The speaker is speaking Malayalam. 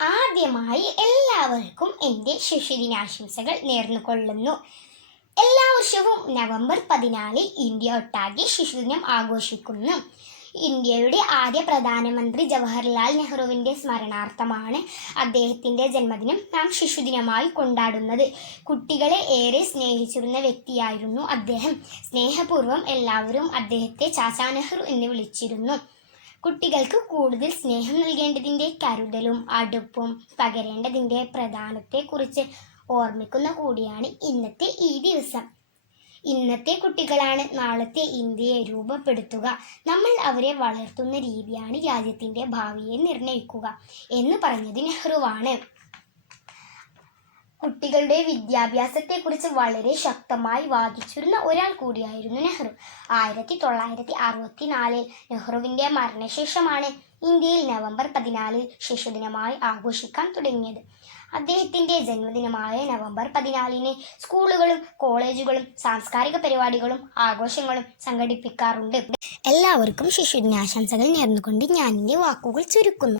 ആദ്യമായി എല്ലാവർക്കും എൻ്റെ ശിശുദിനാശംസകൾ നേർന്നുകൊള്ളുന്നു. എല്ലാ വർഷവും നവംബർ 14 ഇന്ത്യ ഒട്ടാകെ ശിശുദിനം ആഘോഷിക്കുന്നു. ഇന്ത്യയുടെ ആദ്യ പ്രധാനമന്ത്രി ജവഹർലാൽ നെഹ്റുവിൻ്റെ സ്മരണാർത്ഥമാണ് അദ്ദേഹത്തിൻ്റെ ജന്മദിനം നാം ശിശുദിനമായി കൊണ്ടാടുന്നത്. കുട്ടികളെ ഏറെ സ്നേഹിച്ചിരുന്ന വ്യക്തിയായിരുന്നു അദ്ദേഹം. സ്നേഹപൂർവ്വം എല്ലാവരും അദ്ദേഹത്തെ ചാച്ചാ നെഹ്റു എന്ന് വിളിച്ചിരുന്നു. കുട്ടികൾക്ക് കൂടുതൽ സ്നേഹം നൽകേണ്ടതിൻ്റെ കരുതലും അടുപ്പും പകരേണ്ടതിൻ്റെ പ്രധാനത്തെക്കുറിച്ച് ഓർമ്മിക്കുന്ന കൂടിയാണ് ഇന്നത്തെ ഈ ദിവസം. ഇന്നത്തെ കുട്ടികളാണ് നാളത്തെ ഇന്ത്യയെ രൂപപ്പെടുത്തുക. നമ്മൾ അവരെ വളർത്തുന്ന രീതിയാണ് രാജ്യത്തിൻ്റെ ഭാവിയെ നിർണ്ണയിക്കുക എന്ന് പറഞ്ഞത് നെഹ്റുവാണ്. കുട്ടികളുടെ വിദ്യാഭ്യാസത്തെക്കുറിച്ച് വളരെ ശക്തമായി വാദിച്ചിരുന്ന ഒരാൾ കൂടിയായിരുന്നു നെഹ്റു. 1964 നെഹ്റുവിൻ്റെ മരണശേഷമാണ് ഇന്ത്യയിൽ നവംബർ 14 ശിശുദിനമായി ആഘോഷിക്കാൻ തുടങ്ങിയത്. അദ്ദേഹത്തിൻ്റെ ജന്മദിനമായ നവംബർ 14 സ്കൂളുകളും കോളേജുകളും സാംസ്കാരിക പരിപാടികളും ആഘോഷങ്ങളും സംഘടിപ്പിക്കാറുണ്ട്. എല്ലാവർക്കും ശിശുദിനാശംസകൾ നേർന്നുകൊണ്ട് ഞാൻ എൻ്റെ വാക്കുകൾ ചുരുക്കുന്നു.